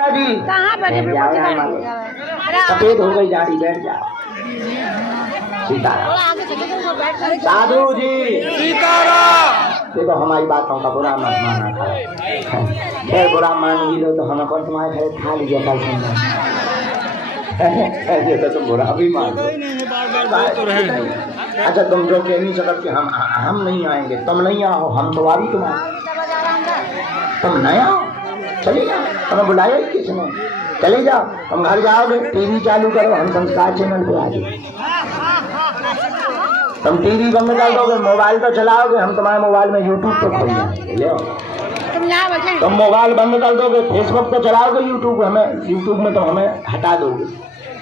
कहाँ सफेद हो गई दाढ़ी, बैठ जाओ। सीताराम। साधु जी सीताराम। देखो हमारी बातों का बुरा मत माना था, फिर बुरा मान भी लो तो हम अपन तुम्हारे घर खा लिया कल ऐसे तो तुम बुरा भी मान लो। अच्छा तुम जो कह नहीं सकते कि हम नहीं आएंगे, तुम नहीं आओ, हम तो आ भी तुम्हारे, तुम नहीं आओ, चले जाओ, तुम्हें बुलाया ही किसने, चले जाओ, तुम घर जाओगे, टीवी चालू करो, हम संस्कार चैनल पे आ जाओ। तुम टीवी बंद कर दोगे, मोबाइल तो चलाओगे, हम तुम्हारे मोबाइल में यूट्यूब तो खोल जाएंगे, ले आओ। तुम मोबाइल बंद कर दोगे, फेसबुक तो चलाओगे, यूट्यूब में तो हमें हटा दोगे,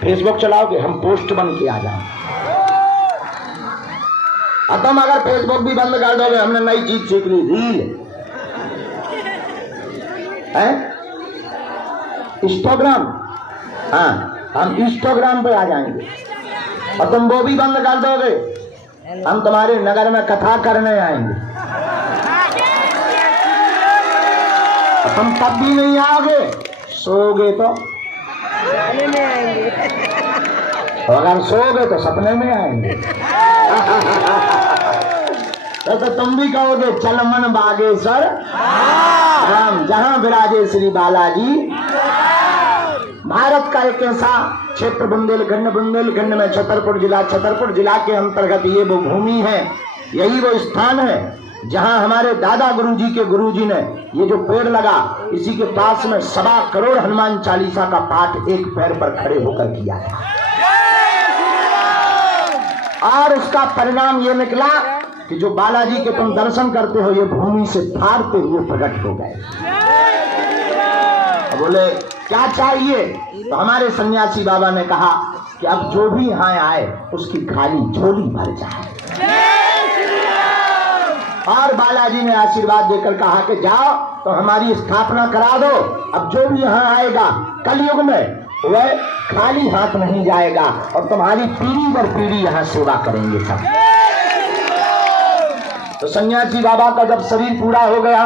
फेसबुक चलाओगे, हम पोस्ट बन के आ जाएंगे। और तुम अगर फेसबुक भी बंद कर दोगे, हमने नई चीज सीख ली, रील है, इंस्टाग्राम, हाँ हम इंस्टाग्राम पे आ जाएंगे। और तुम वो भी बंद कर दोगे, हम तुम्हारे नगर में कथा करने आएंगे, तुम तब भी नहीं आओगे, सोओगे तो में आएंगे, अगर सोओगे तो सपने में आएंगे। तो तुम भी कहोगे चल मन बागेश्वर राम, जहां विराजे श्री बालाजी। भारत का एक ऐसा क्षेत्र बुंदेलखंड में छतरपुर जिला के अंतर्गत ये वो भूमि है, यही वो स्थान है जहां हमारे दादा गुरुजी ने ये जो पेड़ लगा, इसी के पास में 1.25 करोड़ हनुमान चालीसा का पाठ एक पैर पर खड़े होकर किया था। और उसका परिणाम ये निकला कि जो बालाजी के तुम दर्शन करते हो, ये भूमि से फाड़ते हुए प्रकट हो गए। बोले क्या चाहिए, तो हमारे सन्यासी बाबा ने कहा कि अब जो भी यहाँ आए उसकी खाली झोली भर जाए। और बालाजी ने आशीर्वाद देकर कहा कि जाओ तो हमारी स्थापना करा दो, अब जो भी यहाँ आएगा कलयुग में वह खाली हाथ नहीं जाएगा, और तुम्हारी पीढ़ी दर पीढ़ी यहाँ सेवा करेंगे सब। तो सन्यासी बाबा का जब शरीर पूरा हो गया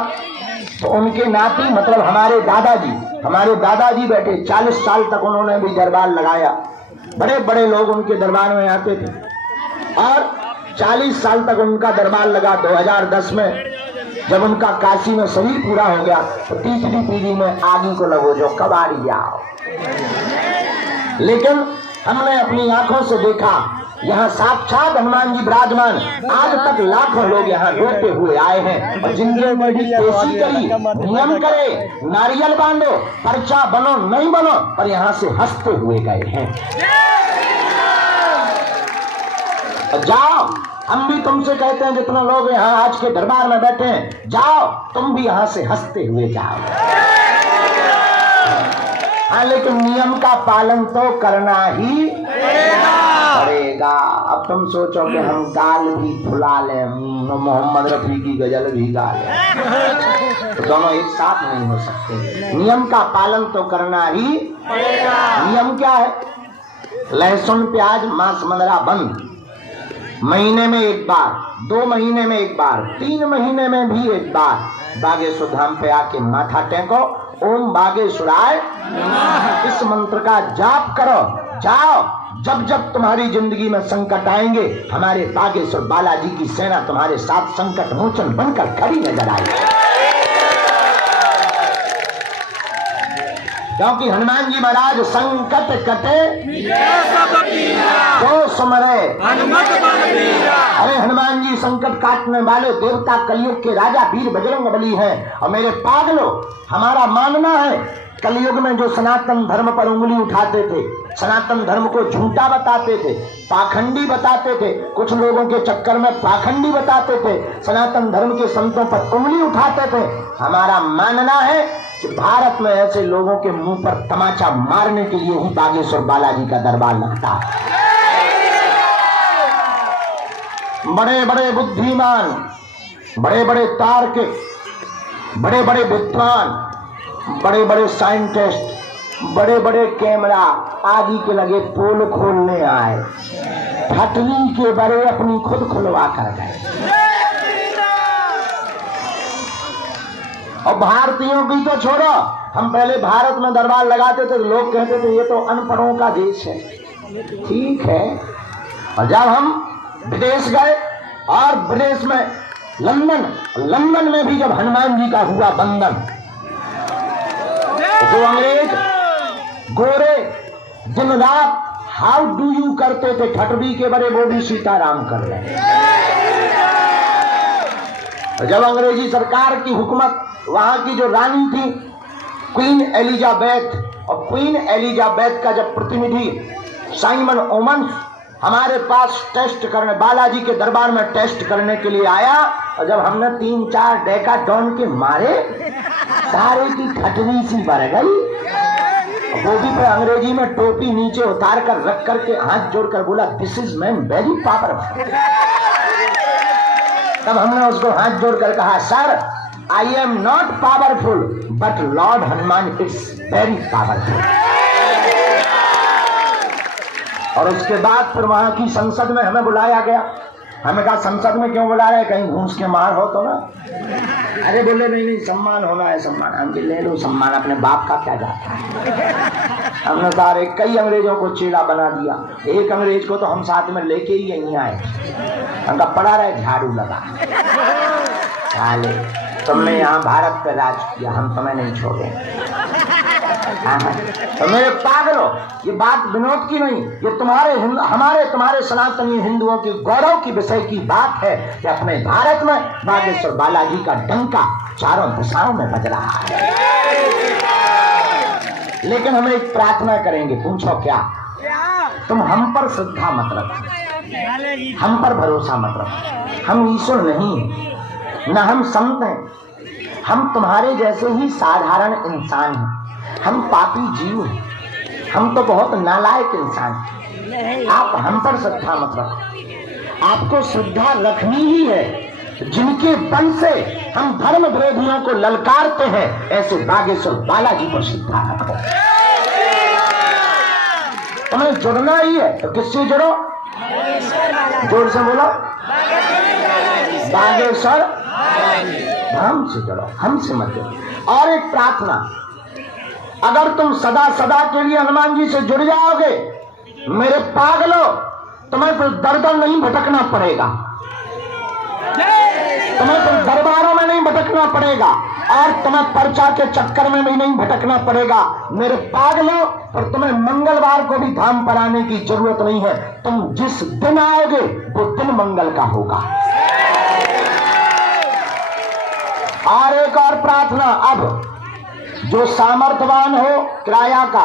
तो उनके नाती मतलब हमारे दादाजी बैठे, 40 साल तक उन्होंने भी दरबार लगाया, बड़े बड़े लोग उनके दरबार में आते थे, और 40 साल तक उनका दरबार लगा। 2010 में जब उनका काशी में शरीर पूरा हो गया तो तीसरी पीढ़ी में आगे को लगो जो कबाड़ी आओ। लेकिन हमने अपनी आंखों से देखा, यहाँ साक्षात हनुमान जी विराजमान, आज तक लाखों लोग यहाँ रोते हुए आए हैं, और जिंदगी में भी पेशी करी, नियम करे, नारियल बांधो, पर्चा बनो नहीं बनो, पर यहाँ से हंसते हुए गए हैं। जाओ, हम भी तुमसे कहते हैं जितने लोग यहाँ आज के दरबार में बैठे हैं, जाओ तुम भी यहाँ से हंसते हुए जाओ। हाँ, लेकिन नियम का पालन तो करना ही पड़ेगा। अब तुम सोचो कि हम गाल भी फुला लें, मोहम्मद रफी की गजल भी गा लें, तो दोनों एक साथ नहीं हो सकते। नियम का पालन तो करना ही पड़ेगा। नियम क्या है? लहसुन प्याज मांस मंदरा बंद, महीने में एक बार, 2 महीने में एक बार, 3 महीने में भी एक बार बागेश्वर धाम पे आके माथा टेको, ओम बागेश्वराय नमः, इस मंत्र का जाप करो। जाओ, जब जब तुम्हारी जिंदगी में संकट आएंगे, हमारे बागेश्वर बालाजी की सेना तुम्हारे साथ संकट मोचन बनकर खड़ी नजर आएगी। क्योंकि हनुमान जी महाराज संकट कटे तो सुमरे हनुमत बलबीरा। अरे हनुमान जी संकट काटने वाले देवता, कलयुग के राजा वीर बजरंग बली हैं। और मेरे पागलों, हमारा मानना है कलयुग में जो सनातन धर्म पर उंगली उठाते थे, सनातन धर्म को झूठा बताते थे, पाखंडी बताते थे, कुछ लोगों के चक्कर में पाखंडी बताते थे, सनातन धर्म के संतों पर उंगली उठाते थे, हमारा मानना है कि भारत में ऐसे लोगों के मुंह पर तमाचा मारने के लिए ही बागेश्वर बालाजी का दरबार लगता है। बड़े बड़े बुद्धिमान, बड़े बड़े तार्किक, बड़े बड़े विद्वान, बड़े बड़े साइंटिस्ट, बड़े बड़े कैमरा आदि के लगे पोल खोलने आए, फटनी के बड़े अपनी खुद खुलवा कर गए। और भारतीयों की तो छोड़ो, हम पहले भारत में दरबार लगाते थे तो लोग कहते थे ये तो अनपढ़ों का देश है। ठीक है, और जब हम विदेश गए और विदेश में लंदन में भी जब हनुमान जी का हुआ बंधन, तो अंग्रेज गोरे दिन रात हाउ डू यू करते थे, ठटवी के बड़े वो भी सीताराम कर रहे हैं। जब अंग्रेजी सरकार की हुकूमत, वहां की जो रानी थी क्वीन एलिजाबेथ, और क्वीन एलिजाबेथ का जब प्रतिनिधि साइमन ओमन्स हमारे पास टेस्ट करने, बालाजी के दरबार में टेस्ट करने के लिए आया, और जब हमने 3-4 डेकाटॉन के मारे, सारे की ठटवी सी बढ़ गई। वो भी पे अंग्रेजी में टोपी नीचे उतार कर रख करके हाथ जोड़कर बोला this is man very powerful. तब हमने उसको हाथ जोड़कर कहा sir I am not powerful but Lord Hanuman it's very powerful. और उसके बाद फिर वहां की संसद में हमें बुलाया गया। हमें कहा संसद में क्यों बुलाया है, कहीं घूस के मार हो तो ना। अरे बोले नहीं सम्मान होना है, सम्मान। हम ले लो सम्मान, अपने बाप का क्या जाता है। हमने सारे कई अंग्रेजों को चेला बना दिया। एक अंग्रेज को तो हम साथ में लेके ही यहीं आए, हमका पड़ा रहे झाड़ू लगा, हाले तुमने यहाँ भारत पे राज किया, हम तुम्हें नहीं छोड़े। तो मेरे पागलों, ये बात विनोद की नहीं, ये तुम्हारे सनातनी हिंदुओं की गौरव की विषय की बात है कि अपने भारत में बागेश्वर बालाजी का डंका चारों दिशाओं में बज रहा है। लेकिन हम एक प्रार्थना करेंगे, पूछो क्या? तुम हम पर श्रद्धा मत रखो, हम पर भरोसा मत रखो। हम ईश्वर नहीं, न हम संत हैं, हम तुम्हारे जैसे ही साधारण इंसान हैं। हम पापी जीव हैं, हम तो बहुत नालायक इंसान हैं। आप हम पर श्रद्धा मत रखो। आपको श्रद्धा रखनी ही है, जिनके बल से हम धर्म विरोधियों को ललकारते हैं, ऐसे बागेश्वर बालाजी पर श्रद्धा रखो। तुम्हें जुड़ना ही है तो किससे जुड़ो? जोर से बोलो, बागेश्वर धाम से जुड़ो, हमसे मत जुड़ो। और एक प्रार्थना, अगर तुम सदा सदा के लिए हनुमान जी से जुड़ जाओगे, मेरे पागलों, तुम्हें फिर दर दर नहीं भटकना पड़ेगा, तुम्हें फिर दरबारों में नहीं भटकना पड़ेगा, और तुम्हें पर्चा के चक्कर में भी नहीं भटकना पड़ेगा। मेरे पागलों, और तुम्हें मंगलवार को भी धाम पर आने की जरूरत नहीं है। तुम जिस दिन आओगे वो दिन मंगल का होगा। और एक और प्रार्थना, अब जो सामर्थ्यवान हो किराया का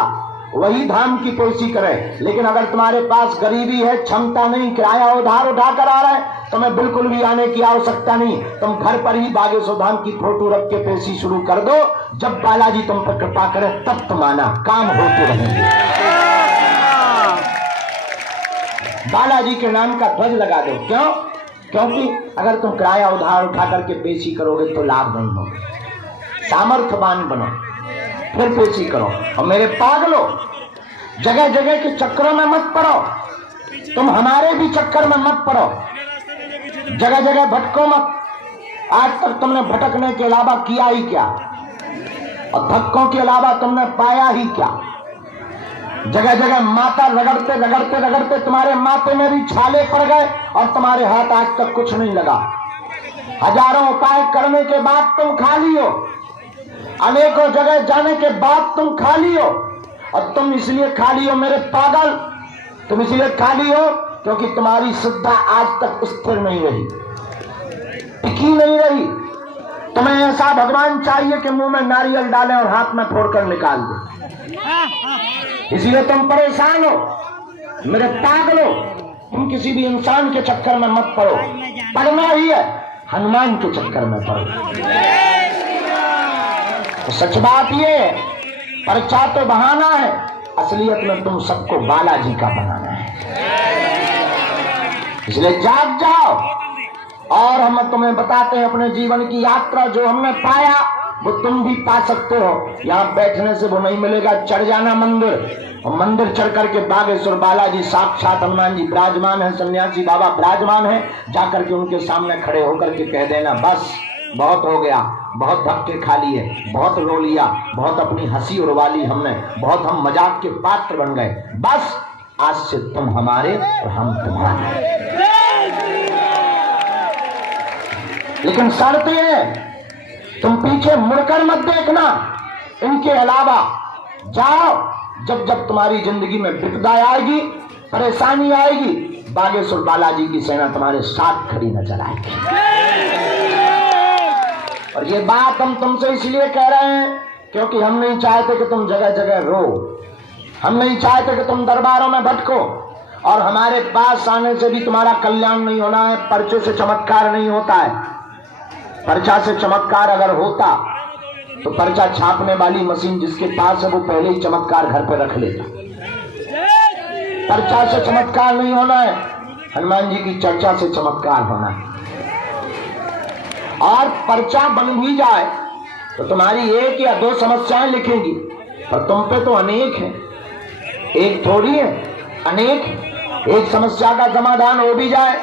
वही धाम की पेशी करे। लेकिन अगर तुम्हारे पास गरीबी है, क्षमता नहीं, किराया उधार उठा कर आ रहा है, तुम्हें बिल्कुल भी आने की आवश्यकता नहीं। तुम घर पर ही बागेश्वर धाम की फोटो रख के पेशी शुरू कर दो। जब बालाजी तुम पर कृपा करे तब तुम आना, काम होते रहेंगे। बालाजी के नाम का ध्वज लगा दो। क्यों? क्योंकि अगर तुम किराया उधार उठा करके पेशी करोगे तो लाभ नहीं होगा। सामर्थ्यवान बनो, फिर पेशी करो। और मेरे पागलों, जगह जगह के चक्करों में मत पड़ो, तुम हमारे भी चक्कर में मत पड़ो, जगह जगह भटको मत। आज तक तुमने भटकने के अलावा किया ही क्या, और धक्कों के अलावा तुमने पाया ही क्या? जगह जगह माथा रगड़ते रगड़ते रगड़ते तुम्हारे माथे में भी छाले पड़ गए और तुम्हारे हाथ आज तक कुछ नहीं लगा। हजारों उपाय करने के बाद तुम खाली हो, अनेकों जगह जाने के बाद तुम खाली हो। और तुम इसलिए खाली हो मेरे पागल, तुम इसलिए खाली हो क्योंकि तुम्हारी श्रद्धा आज तक स्थिर नहीं रही, टिकी नहीं रही। तुम्हें ऐसा भगवान चाहिए कि मुंह में नारियल डालें और हाथ में फोड़कर निकाल दें, इसलिए तुम परेशान हो। मेरे पागलों, तुम किसी भी इंसान के चक्कर में मत पड़ो, पड़ना ही है हनुमान के चक्कर में पड़ो। तो सच बात ये, पर्चा तो बहाना है, असलियत में तुम सबको बालाजी का बनाना है। इसलिए जाग जाओ। और हम तुम्हें बताते हैं अपने जीवन की यात्रा, जो हमने पाया वो तुम भी पा सकते हो। यहाँ बैठने से वो नहीं मिलेगा, चढ़ जाना मंदिर, और मंदिर चढ़ करके बागेश्वर बालाजी साक्षात हनुमान जी विराजमान है, सन्यासी बाबा विराजमान है, जाकर के उनके सामने खड़े होकर के कह देना बस बहुत हो गया, बहुत धक्के खा लिए, बहुत रो लिया, बहुत अपनी हंसी उड़वा ली हमने, बहुत हम मजाक के पात्र बन गए। बस आज से तुम हमारे और हम तुम्हारे। लेकिन शर्त ये है, तुम पीछे मुड़कर मत देखना। इनके अलावा जाओ, जब जब तुम्हारी जिंदगी में विपदा आएगी, परेशानी आएगी, बागेश्वर बालाजी की सेना तुम्हारे साथ खड़ी नजर आएगी। और ये बात हम तुमसे इसलिए कह रहे हैं क्योंकि हम नहीं चाहते कि तुम जगह जगह रो, हम नहीं चाहते कि तुम दरबारों में भटको, और हमारे पास आने से भी तुम्हारा कल्याण नहीं होना है। पर्चे से चमत्कार नहीं होता है। पर्चा से चमत्कार अगर होता तो पर्चा छापने वाली मशीन जिसके पास है वो पहले ही चमत्कार घर पे रख लेता। पर्चा से चमत्कार नहीं होना है, हनुमान जी की चर्चा से चमत्कार होना है। और पर्चा बन भी जाए तो तुम्हारी एक या दो समस्याएं लिखेंगी, पर तुम पे तो अनेक है, एक थोड़ी है, अनेक है। एक समस्या का समाधान हो भी जाए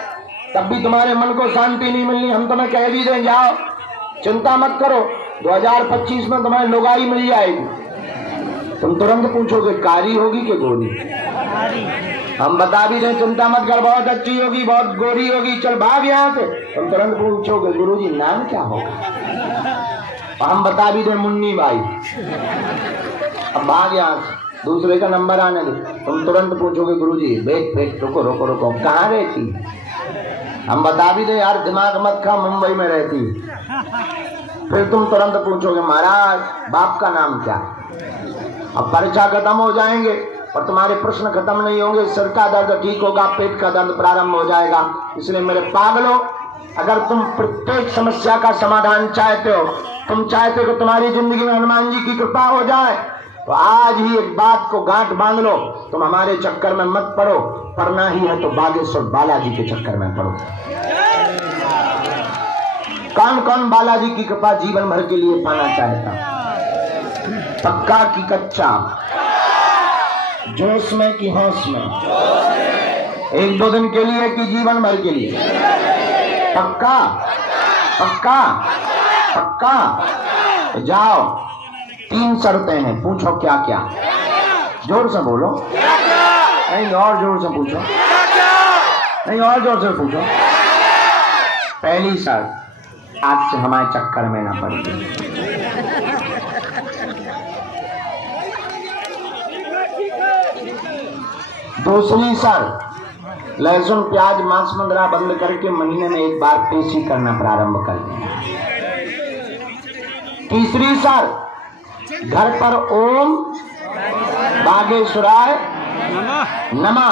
तब भी तुम्हारे मन को शांति नहीं मिलनी। हम तुम्हें कह भी दें, जाओ चिंता मत करो, 2025 में तुम्हें लुगाई मिल जाएगी। तुम तुरंत पूछोगे कारी होगी कि गोरी? हम बता भी दें, चिंता मत कर, बहुत अच्छी होगी, बहुत गोरी होगी, चल भाग यहाँ से। तुम तुरंत पूछोगे गुरुजी नाम क्या होगा? हम बता भी दें मुन्नी बाई, अब भाग यहाँ से, दूसरे का नंबर आने दे। तुम तुरंत पूछोगे गुरुजी वेट वेट, रुको रुको रुको, कहाँ रहती? हम बता भी दे यार, दिमाग मत खा, मुंबई में रहती। फिर तुम तुरंत पूछोगे महाराज बाप का नाम क्या? अब पर्चा खत्म हो जाएंगे और तुम्हारे प्रश्न खत्म नहीं होंगे। सिर का दर्द ठीक होगा, पेट का दर्द प्रारंभ हो जाएगा। इसलिए मेरे पागलों, अगर तुम प्रत्येक समस्या का समाधान चाहते हो, तुम चाहते हो कि तुम्हारी जिंदगी में हनुमान जी की कृपा हो जाए, तो आज ही एक बात को गांठ बांध लो, तुम हमारे चक्कर में मत पड़ो। पढ़ना ही है तो बागेश्वर बालाजी के चक्कर में पड़ो। कौन कौन बालाजी की कृपा जीवन भर के लिए पाना चाहता? पक्का की कच्चा, जोश में कि होश में, एक दो दिन के लिए कि जीवन भर के लिए? पक्का पक्का पक्का। तो जाओ, 3 शर्तें हैं, पूछो क्या क्या? जोर से बोलो, नहीं और जोर से पूछो, नहीं और जोर से पूछो। पहली शर्त, आज से हमारे चक्कर में ना पड़ेगी। दूसरी शर्त, लहसुन प्याज मांस मंदरा बंद करके महीने में एक बार पेशी करना प्रारंभ कर देना। तीसरी शर्त, घर पर ओम बागेश्वराय नमः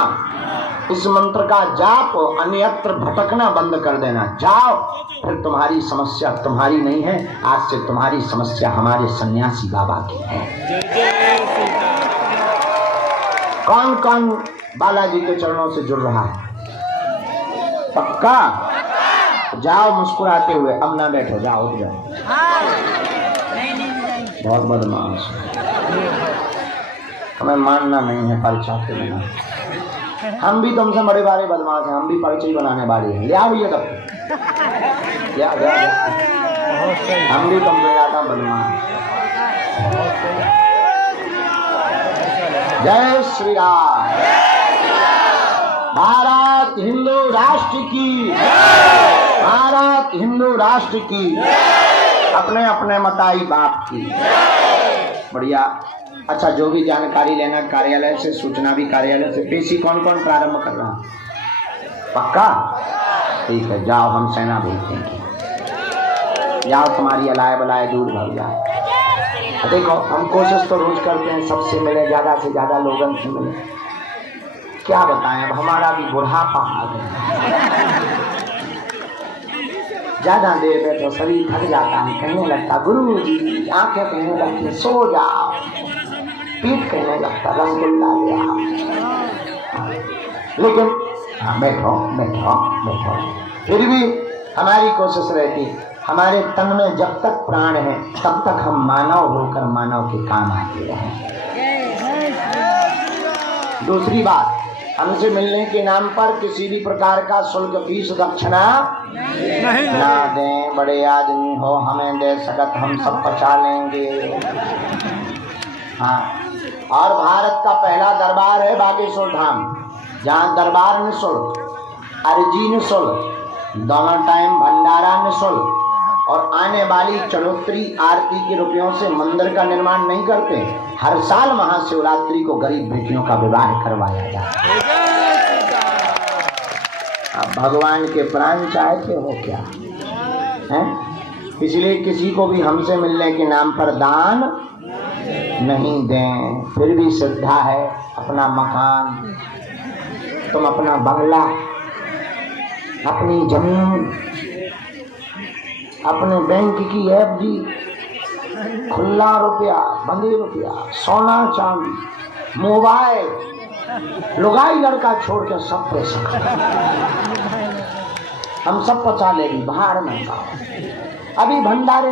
इस मंत्र का जाप, अन्यत्र भटकना बंद कर देना। जाओ, फिर तुम्हारी समस्या तुम्हारी नहीं है, आज से तुम्हारी समस्या हमारे सन्यासी बाबा की है। कौन कौन बालाजी के चरणों से जुड़ रहा है? पक्का? जाओ मुस्कुराते हुए, अब ना बैठो, जाओ उठ जाओ। बहुत बदमाश, हमें मानना नहीं है पर्चा के बिना। हम भी तुमसे बड़े बारे बदमाश हैं, हम भी पर्चे ही बनाने वाले हैं। ले आओ ये तब, हम भी तुमसे ज्यादा बदमाश। जय श्री राम। भारत हिंदू राष्ट्र की, भारत हिंदू राष्ट्र की, अपने अपने मताई बाप की। बढ़िया। अच्छा, जो भी जानकारी लेना कार्यालय से, सूचना भी कार्यालय से। पेशी कौन कौन प्रारंभ कर रहा? पक्का? ठीक है, जाओ, हम सेना भेज देंगे। जाओ, तुम्हारी अलाय बलाय दूर भाग जाए। देखो, हम कोशिश तो रोज करते हैं सबसे मिले, ज्यादा से ज्यादा लोगों से मिले। क्या बताएं, अब हमारा भी बुढ़ापा आ गया। ज्यादा देर में तो शरीर थक जाता है, कहने लगता गुरुजी, आंखें कहने लगती सो जाओ, पीठ कहने लगता रसगुल्ला गया। लेकिन हाँ, बैठो बैठो बैठो। फिर भी हमारी कोशिश रहती, हमारे तन में जब तक प्राण है तब तक हम मानव होकर मानव के काम आते रहे। दूसरी बात, हमसे मिलने के नाम पर किसी भी प्रकार का शुल्क फीस दक्षिणा नहीं ना दें। बड़े आदमी हो, हमें दे सकत हम सब पचा लेंगे। हाँ, और भारत का पहला दरबार है बागेश्वर धाम, जहाँ दरबार निःशुल्क, अर्जी निःशुल्क, दोनों टाइम भंडारा निःशुल्क, और आने वाली चढ़ोतरी आरती के रुपयों से मंदिर का निर्माण नहीं करते। हर साल महाशिवरात्रि को गरीब बेटियों का विवाह करवाया जाता है। अब भगवान के प्राण चाहते हो क्या है? इसलिए किसी को भी हमसे मिलने के नाम पर दान नहीं दें। फिर भी श्रद्धा है, अपना मकान, तुम अपना बंगला, अपनी जमीन, अपने बैंक की एफडी, खुला रुपया, बंदी रुपया, सोना चांदी, मोबाइल, लुगाई लड़का छोड़ के सब पैसा हम सब पचा लेगी, बाहर में अभी भंडारे